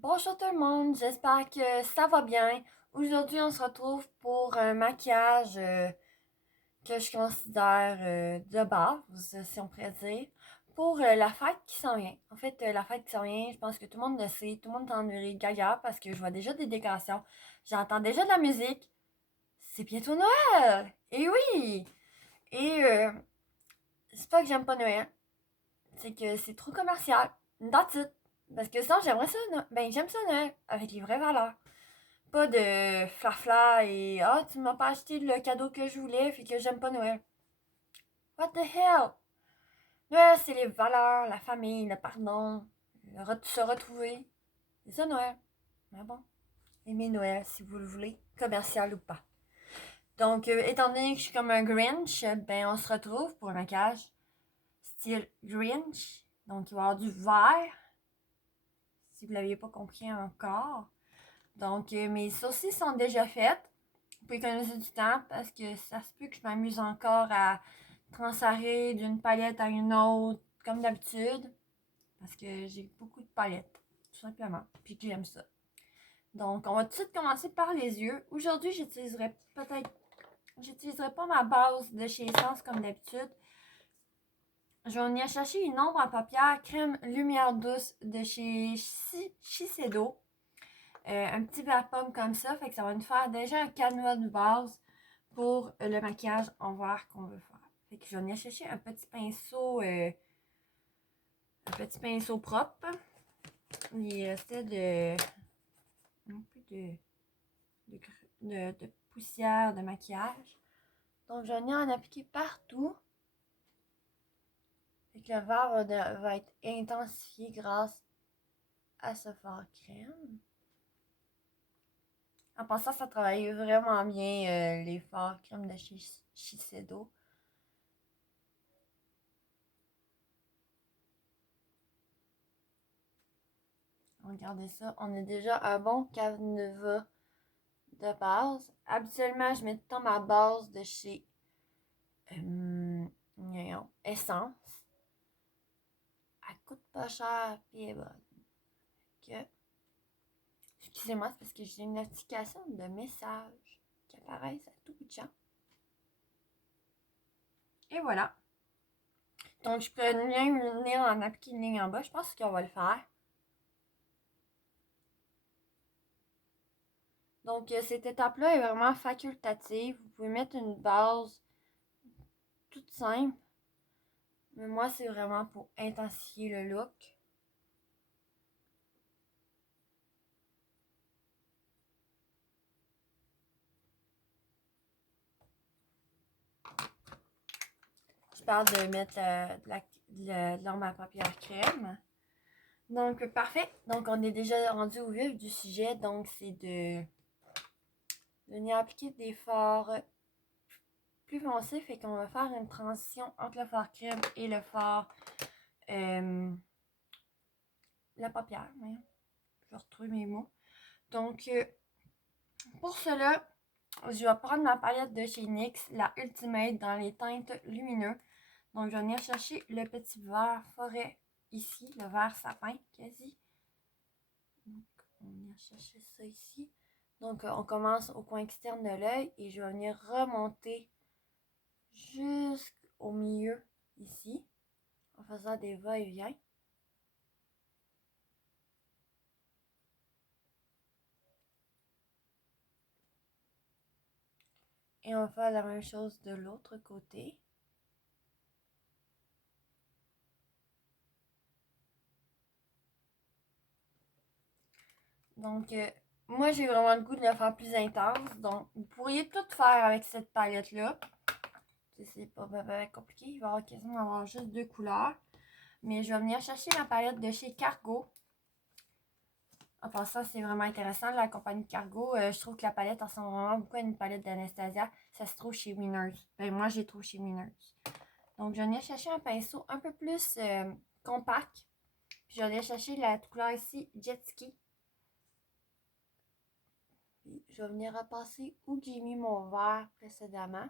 Bonjour tout le monde, j'espère que ça va bien. Aujourd'hui, on se retrouve pour un maquillage que je considère de base, si on pourrait dire, pour la fête qui s'en vient. En fait, la fête qui s'en vient, je pense que tout le monde le sait, tout le monde est en gaga parce que je vois déjà des décorations, j'entends déjà de la musique. C'est bientôt Noël! Et oui! Et c'est pas que j'aime pas Noël, c'est que c'est trop commercial. That's it. Parce que sinon, j'aimerais ça, ben j'aime ça Noël, avec les vraies valeurs. Pas de flafla et ah, tu m'as pas acheté le cadeau que je voulais, fait que j'aime pas Noël. What the hell? Noël, c'est les valeurs, la famille, le pardon, se retrouver. C'est ça Noël. Mais bon, aimez Noël si vous le voulez, commercial ou pas. Donc, étant donné que je suis comme un Grinch, ben on se retrouve pour un maquillage style Grinch. Donc, il va y avoir du vert, si vous l'aviez pas compris encore. Donc, mes sourcils sont déjà faites. Vous pouvez économiser du temps parce que ça se peut que je m'amuse encore à transférer d'une palette à une autre, comme d'habitude. Parce que j'ai beaucoup de palettes, tout simplement. Puis que j'aime ça. Donc, on va tout de suite commencer par les yeux. Aujourd'hui, j'utiliserai pas ma base de chez Essence comme d'habitude. Je vais venir chercher une ombre à paupières crème lumière douce de chez Shiseido. Un petit verre pomme comme ça, fait que ça va nous faire déjà un canevas de base pour le maquillage en vert qu'on veut faire. Fait que je vais venir chercher un petit pinceau propre. Il restait un peu de poussière de maquillage. Donc je vais venir en appliquer partout. Fait que le vert va être intensifié grâce à ce fard crème. En passant, ça travaille vraiment bien les fards crème de chez Shiseido. Regardez ça, on a déjà un bon canevas de base. Habituellement, je mets tout le temps ma base de chez Essence. Elle coûte pas cher et elle est bonne. Que... Excusez-moi, c'est parce que j'ai une notification de messages qui apparaissent à tout bout de champ. Et voilà. Donc, je peux venir en appliquer une ligne en bas. Je pense qu'on va le faire. Donc, cette étape-là est vraiment facultative. Vous pouvez mettre une base toute simple. Mais moi, c'est vraiment pour intensifier le look. Je parle de mettre de l'orme à paupières crème. Donc, parfait. Donc, on est déjà rendu au vif du sujet. Donc, c'est de venir appliquer des fards plus foncés. Fait qu'on va faire une transition entre le fard crème et le fard... la paupière. Je vais retrouver mes mots. Donc, pour cela, je vais prendre ma palette de chez NYX, la Ultimate, dans les teintes lumineuses. Donc, je vais venir chercher le petit vert forêt ici, le vert sapin quasi. Donc, on va venir chercher ça ici. Donc, on commence au coin externe de l'œil et je vais venir remonter jusqu'au milieu ici en faisant des va-et-vient. Et on va faire la même chose de l'autre côté. Donc, moi, j'ai vraiment le goût de le faire plus intense. Donc, vous pourriez tout faire avec cette palette-là. C'est pas compliqué. Il va y avoir quasiment avoir juste deux couleurs. Mais je vais venir chercher ma palette de chez Cargo. En passant, c'est vraiment intéressant, la compagnie Cargo. Je trouve que la palette ressemble vraiment beaucoup à une palette d'Anastasia. Ça se trouve chez Winners. Ben, moi, je les trouve chez Winners. Donc, je vais venir chercher un pinceau un peu plus compact. Puis, je vais venir chercher la couleur ici, Jet Ski. Puis, je vais venir repasser où j'ai mis mon vert précédemment.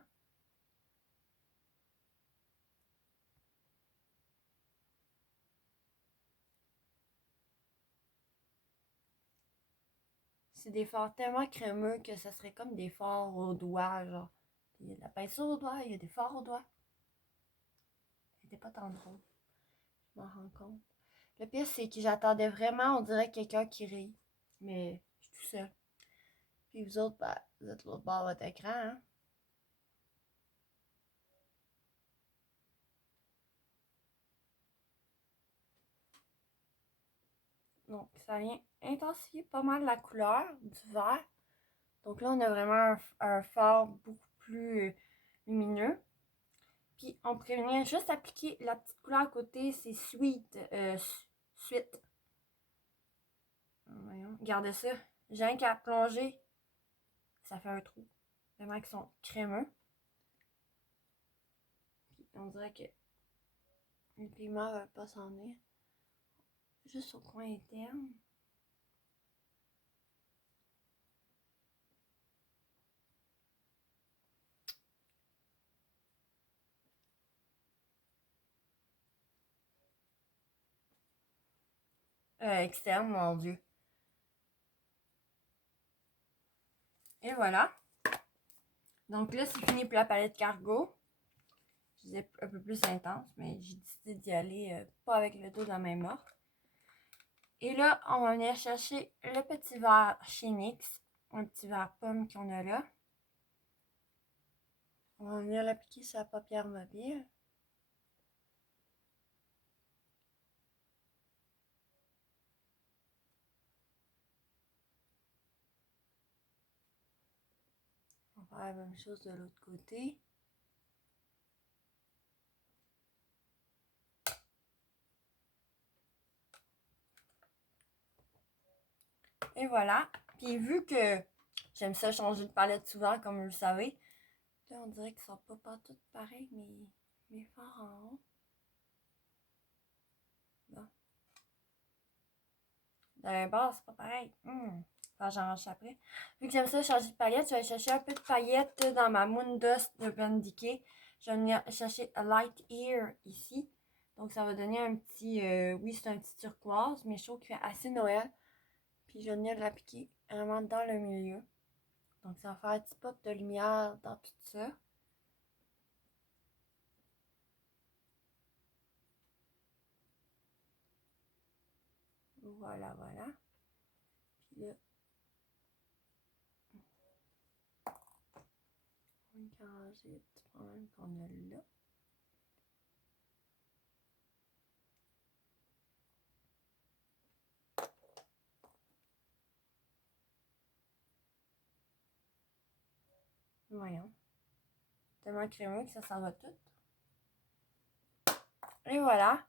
C'est des fards tellement crémeux que ça serait comme des fards aux doigts, genre. Il y a de la peinture aux doigts, il y a des fards aux doigts. C'était pas tant drôle. Je m'en rends compte. Le pire, c'est que j'attendais vraiment, on dirait quelqu'un qui rit. Mais je suis tout seul. Puis vous autres, bah, vous êtes l'autre bord de votre écran, hein? Donc, ça vient intensifier pas mal la couleur du vert. Donc là, on a vraiment un fard beaucoup plus lumineux. Puis, on pourrait venir juste appliquer la petite couleur à côté, c'est Sweet. Suite. Voyons, regardez ça. J'ai un qu'à plonger. Ça fait un trou. Vraiment qu'ils sont crémeux. Puis, on dirait que le pigment va pas s'en venir. Juste au coin interne. Externe, mon Dieu. Et voilà. Donc là, c'est fini pour la palette cargo. Je disais un peu plus intense, mais j'ai décidé d'y aller pas avec le dos de la même offre. Et là, on va venir chercher le petit verre chez NYX. Un petit verre pomme qu'on a là. On va venir l'appliquer sur la paupière mobile. On va faire la même chose de l'autre côté. Et voilà. Puis vu que j'aime ça changer de palette souvent, comme vous le savez, là, on dirait qu'ils sont pas toutes pareils, mes fards en haut. Bon. Dans les bas, c'est pas pareil. Enfin, j'en range après. Vu que j'aime ça changer de paillettes, je vais chercher un peu de paillettes dans ma Moon Dust de Ben Dickey. Je vais venir chercher a Light Ear ici. Donc, ça va donner un petit... oui, c'est un petit turquoise, mais je trouve qu'il fait assez Noël. Puis, je vais venir l'appliquer vraiment dans le milieu. Donc, ça va faire un petit pop de lumière dans tout ça. Voilà, voilà. Puis là, on va ranger le petit problème qu'on a là. Voyons. Tellement crémeux que ça s'en va tout. Et voilà.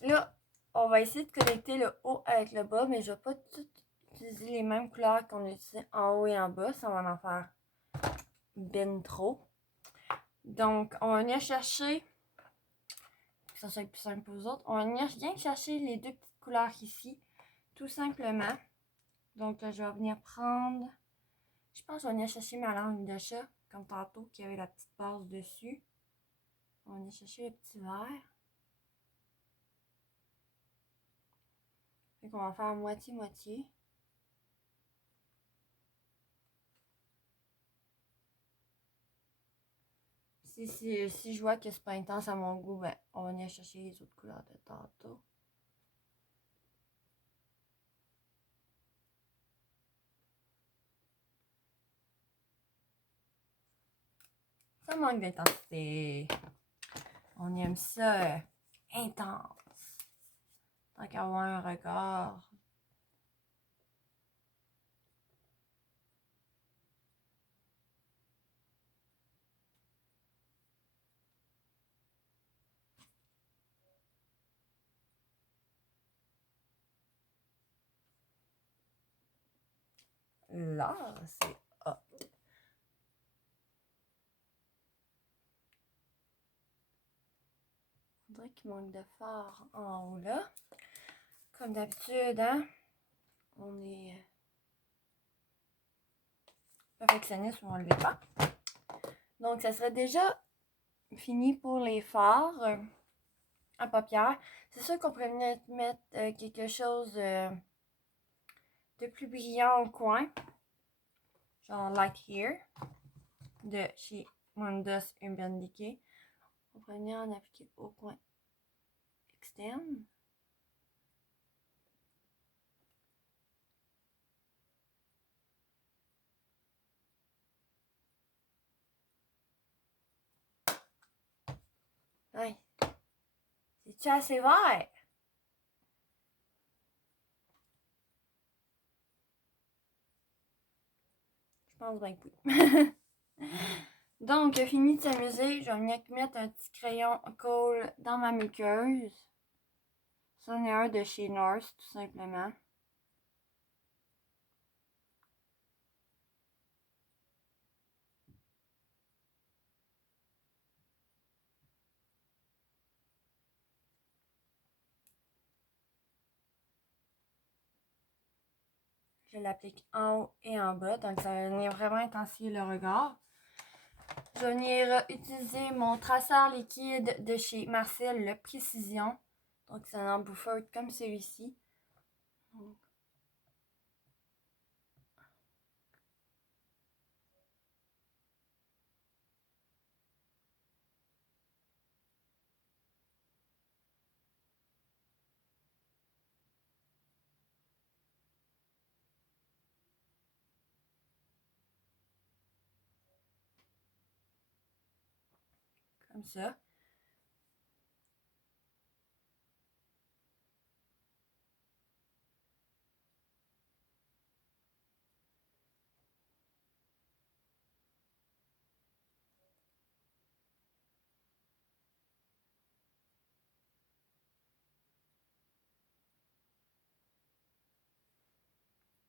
Là, on va essayer de connecter le haut avec le bas, mais je ne vais pas tout utiliser les mêmes couleurs qu'on utilise en haut et en bas. Ça va en faire ben trop. Donc, on va venir chercher, pour que ça soit plus simple pour vous autres, on va venir bien chercher les deux petites couleurs ici, tout simplement. Donc, là, je vais venir prendre, je pense que je vais venir chercher ma langue de chat, comme tantôt, qui avait la petite base dessus. On va venir chercher le petit vert. Fait qu'on va faire moitié-moitié. Si je vois que c'est pas intense à mon goût, ben, on va venir chercher les autres couleurs de tantôt. Ça manque d'intensité. On aime ça intense. Tant qu'à avoir un regard. Là, c'est hot. On dirait qu'il manque de fard en haut là. Comme d'habitude, hein? On est perfectionniste, mais on ne l'est pas. Donc, ça serait déjà fini pour les fards à paupières. C'est sûr qu'on pourrait venir mettre quelque chose de plus brillant au coin, genre Light Here, de chez Mondos Urban Decay. On va venir en appliquer au coin externe. Ouais. C'est-tu assez vert? Je pense bien que oui. Donc, fini de s'amuser, je vais venir mettre un petit crayon colle dans ma muqueuse. C'en est un de chez North, tout simplement. Je l'applique en haut et en bas, donc ça va venir vraiment intensifier le regard. Je vais venir utiliser mon traceur liquide de chez Marcel, le Précision. Donc c'est un embouffeur comme celui-ci. Comme ça.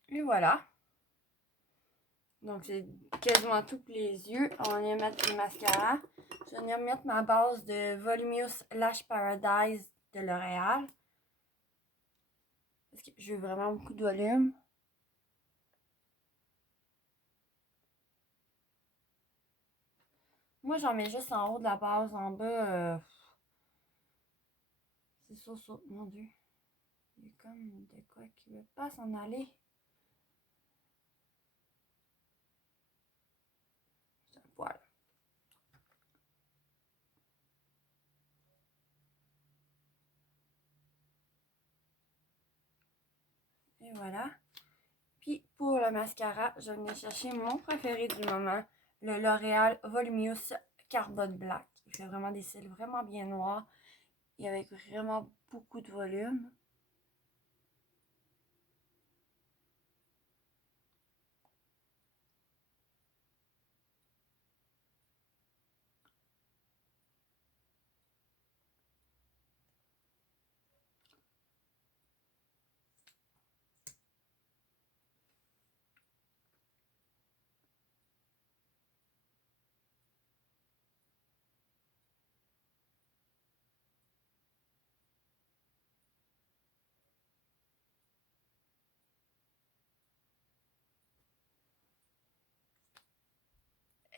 Et voilà. Donc c'est quasiment tout pour les yeux. On va venir mettre le mascara. Je vais venir mettre ma base de Voluminous Lash Paradise de L'Oréal. Parce que je veux vraiment beaucoup de volume. Moi, j'en mets juste en haut de la base. En bas, c'est ça. Mon Dieu. Il y a comme de quoi qui veut pas s'en aller. Voilà. Et voilà. Puis pour le mascara, je venais chercher mon préféré du moment, le L'Oréal Voluminous Carbon Black. Il fait vraiment des cils vraiment bien noirs et avec vraiment beaucoup de volume.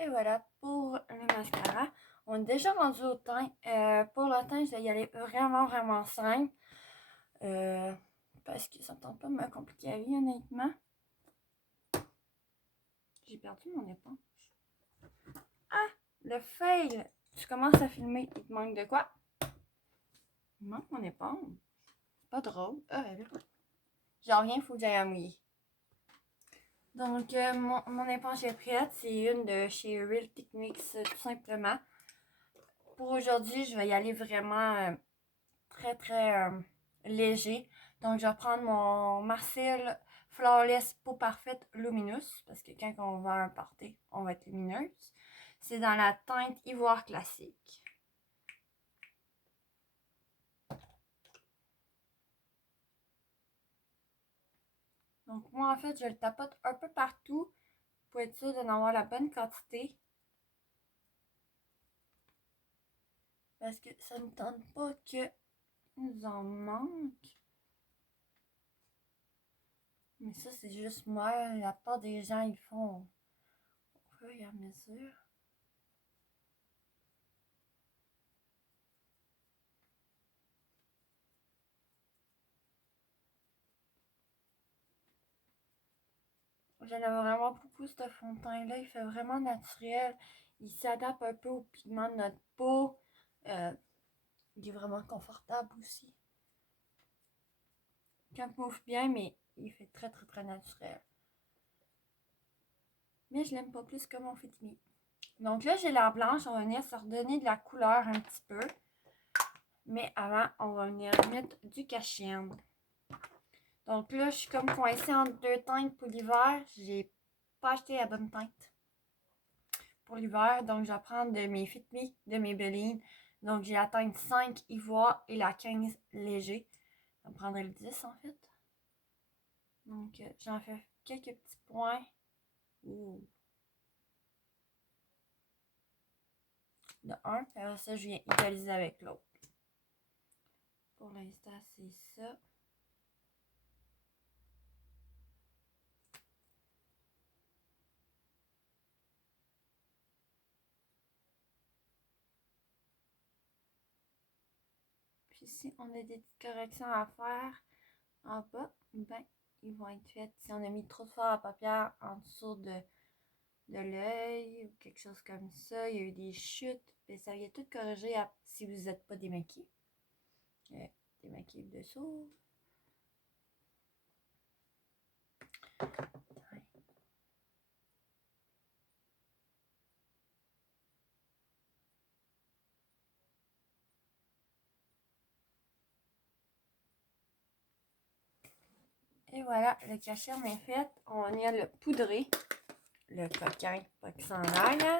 Et voilà pour le mascara. On est déjà rendu au teint. Pour le teint, je vais y aller vraiment simple. Parce que ça ne tente pas de me compliquer la vie, honnêtement. J'ai perdu mon éponge. Ah! Le fail! Tu commences à filmer. Il te manque de quoi? Il manque mon éponge. Pas drôle. Ah, elle est là. J'en reviens, il faut que j'aille à mouiller. Donc, mon éponge est prête. C'est une de chez Real Techniques, tout simplement. Pour aujourd'hui, je vais y aller vraiment très léger. Donc, je vais prendre mon Marcel Flawless Peau Parfaite Luminous. Parce que quand on va un party, on va être lumineuse. C'est dans la teinte ivoire classique. Donc, moi, en fait, je le tapote un peu partout pour être sûr d'en avoir la bonne quantité. Parce que ça ne tente pas que nous en manque. Mais ça, c'est juste moi. La part des gens, ils font au fur et à mesure. J'aime vraiment beaucoup ce fond de teint-là. Il fait vraiment naturel. Il s'adapte un peu aux pigments de notre peau. Il est vraiment confortable aussi. Il camoufle bien, mais il fait très très très naturel. Mais je l'aime pas plus que mon Fit Me. Donc là, j'ai l'air blanche. On va venir se redonner de la couleur un petit peu. Mais avant, on va venir mettre du cachet. Donc là, je suis comme coincée entre deux teintes pour l'hiver. J'ai pas acheté la bonne teinte pour l'hiver. Donc, je vais prendre de mes Fit Me, de mes Maybelline. Donc, j'ai la teinte 5 ivoire et la 15 léger. Je vais prendre le 10 en fait. Donc, j'en fais quelques petits points. Ouh. De un. Puis après ça, je viens égaliser avec l'autre. Pour l'instant, c'est ça. Puis si on a des petites corrections à faire en bas, ben, ils vont être faites. Si on a mis trop de fard à paupières en dessous de l'œil ou quelque chose comme ça, il y a eu des chutes, ben, ça vient tout corriger si vous n'êtes pas démaquillé. Démaquillé le dessous. Et voilà, le cachet est fait. On va venir le poudrer. Le coquin, pas qu'il s'en aille. Hein?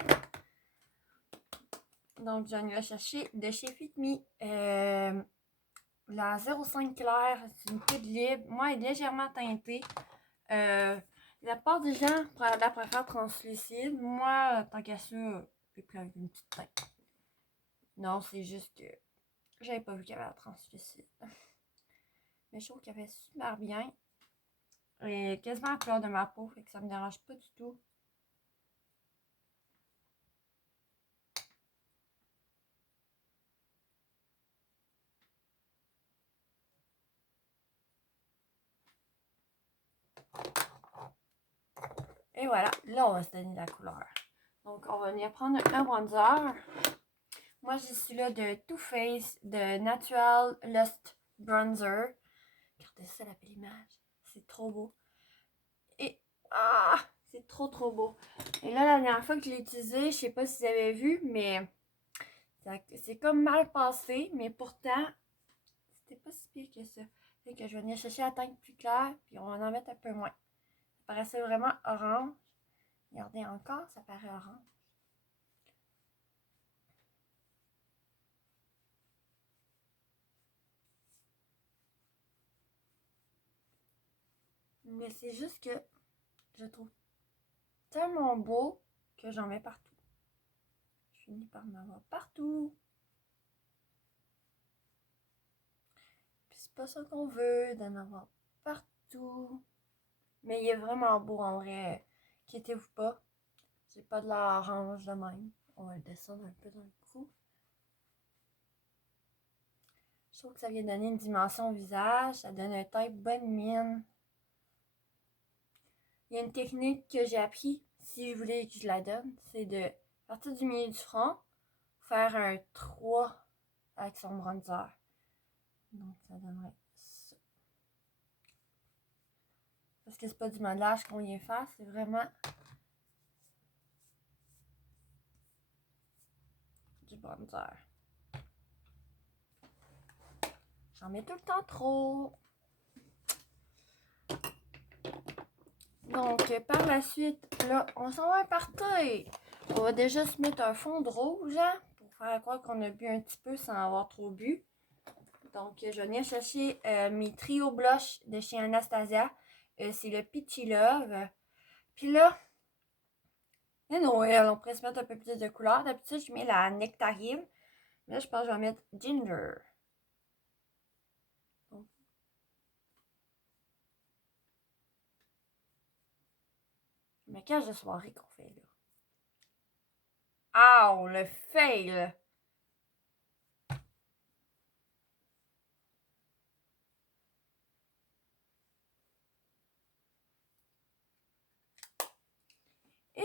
Donc, je viens chercher de chez Fit Me. La 05 claire, c'est une poudre libre. Moi, elle est légèrement teintée. La part des gens la préfèrent translucide. Moi, tant qu'à ça, j'ai pris avec une petite teinte. Non, c'est juste que j'avais pas vu qu'il y avait la translucide. Mais je trouve qu'elle fait super bien. Et quasiment à la couleur de ma peau, fait que ça me dérange pas du tout. Et voilà, là, on va se donner la couleur. Donc, on va venir prendre un bronzer. Moi, j'ai celui-là de Too Faced, de Natural Lust Bronzer. Regardez ça, la belle image. C'est trop beau. Et, c'est trop, trop beau. Et là, la dernière fois que je l'ai utilisé, je sais pas si vous avez vu, mais c'est comme mal passé. Mais pourtant, c'était pas si pire que ça. Fait que je vais venir chercher la teinte plus claire, puis on va en mettre un peu moins. Ça paraissait vraiment orange. Regardez encore, ça paraît orange. Mais c'est juste que je trouve tellement beau que j'en mets partout. Je finis par m'en avoir partout. Puis c'est pas ça qu'on veut, d'en avoir partout. Mais il est vraiment beau en vrai. Inquiétez-vous pas. C'est pas de l'orange de même. On va le descendre un peu dans le cou. Je trouve que ça vient donner une dimension au visage. Ça donne un teint bonne mine. Il y a une technique que j'ai appris, si je voulais que je la donne, c'est de partir du milieu du front, faire un 3 avec son bronzer. Donc ça donnerait ça. Parce que c'est pas du modelage qu'on vient faire, c'est vraiment du bronzer. J'en mets tout le temps trop. Donc, par la suite, là, on s'en va partir. On va déjà se mettre un fond de rouge, hein, pour faire croire qu'on a bu un petit peu sans avoir trop bu. Donc, je vais venir chercher mes trio blush de chez Anastasia. C'est le Peachy Love. Puis là, et Noël, on pourrait se mettre un peu plus de couleur. D'habitude, je mets la Nectarine. Là, je pense que je vais mettre Ginger. Donc, le maquillage de soirée qu'on fait là. Ah, le fail!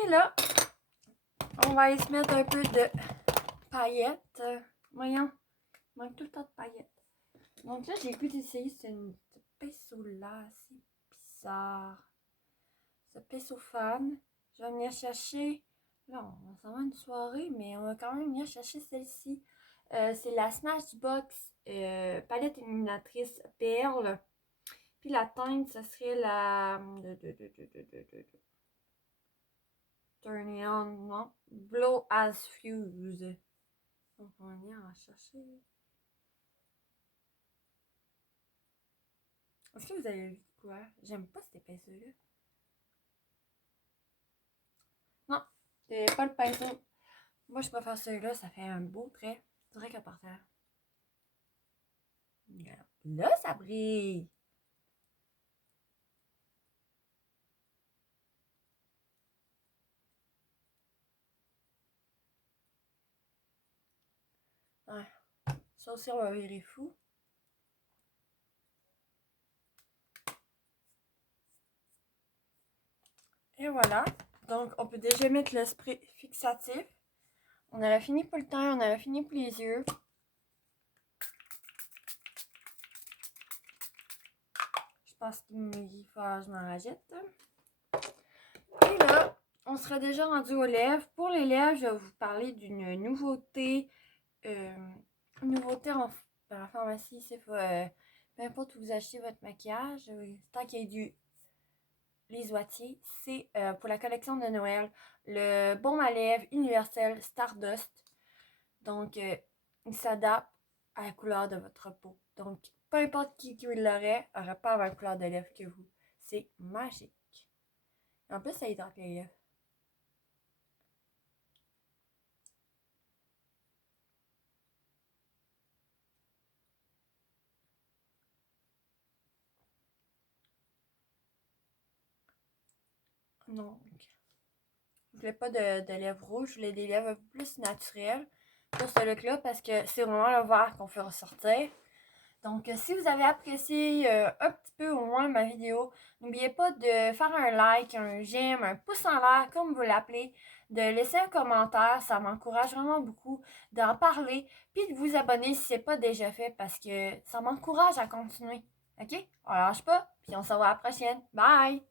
Et là, on va aller se mettre un peu de paillettes. Voyons, il manque tout le temps de paillettes. Donc là, j'ai le goût d'essayer ce pinceau-là. C'est bizarre. Ce pinceau fan. Je vais venir chercher. Là, on s'en va une soirée, mais on va quand même venir chercher celle-ci. C'est la Smashbox palette illuminatrice perle. Puis la teinte, ce serait la Turn It On, non? Blow as Fuse. Donc on va venir en chercher. Est-ce que vous avez vu quoi? J'aime pas cet pinceau-là. Non, c'est pas le pinceau. Moi, je préfère celui-là, ça fait un beau trait. Direct à par terre. Là, ça brille. Ouais. Ça aussi, on va virer fou. Et voilà. Donc, on peut déjà mettre le spray fixatif. On avait fini pour le teint, on avait fini pour les yeux. Je pense qu'il faut que je m'en rajoute. Et là, on sera déjà rendu aux lèvres. Pour les lèvres, je vais vous parler d'une nouveauté. En la pharmacie, c'est pas. Peu importe où vous achetez votre maquillage, tant qu'il y a du les oitiers, c'est pour la collection de Noël, le baume à lèvres universel Stardust. Donc, il s'adapte à la couleur de votre peau. Donc, peu importe qui l'aurait pas la même couleur de lèvres que vous. C'est magique. En plus, ça hydrate les lèvres. Donc, je voulais pas de lèvres rouges, je voulais des lèvres un peu plus naturelles pour ce look-là parce que c'est vraiment le vert qu'on fait ressortir. Donc, si vous avez apprécié un petit peu au moins ma vidéo, n'oubliez pas de faire un like, un j'aime, un pouce en l'air, comme vous l'appelez, de laisser un commentaire, ça m'encourage vraiment beaucoup, d'en parler, puis de vous abonner si ce n'est pas déjà fait parce que ça m'encourage à continuer. OK? On lâche pas, puis on se revoit à la prochaine. Bye!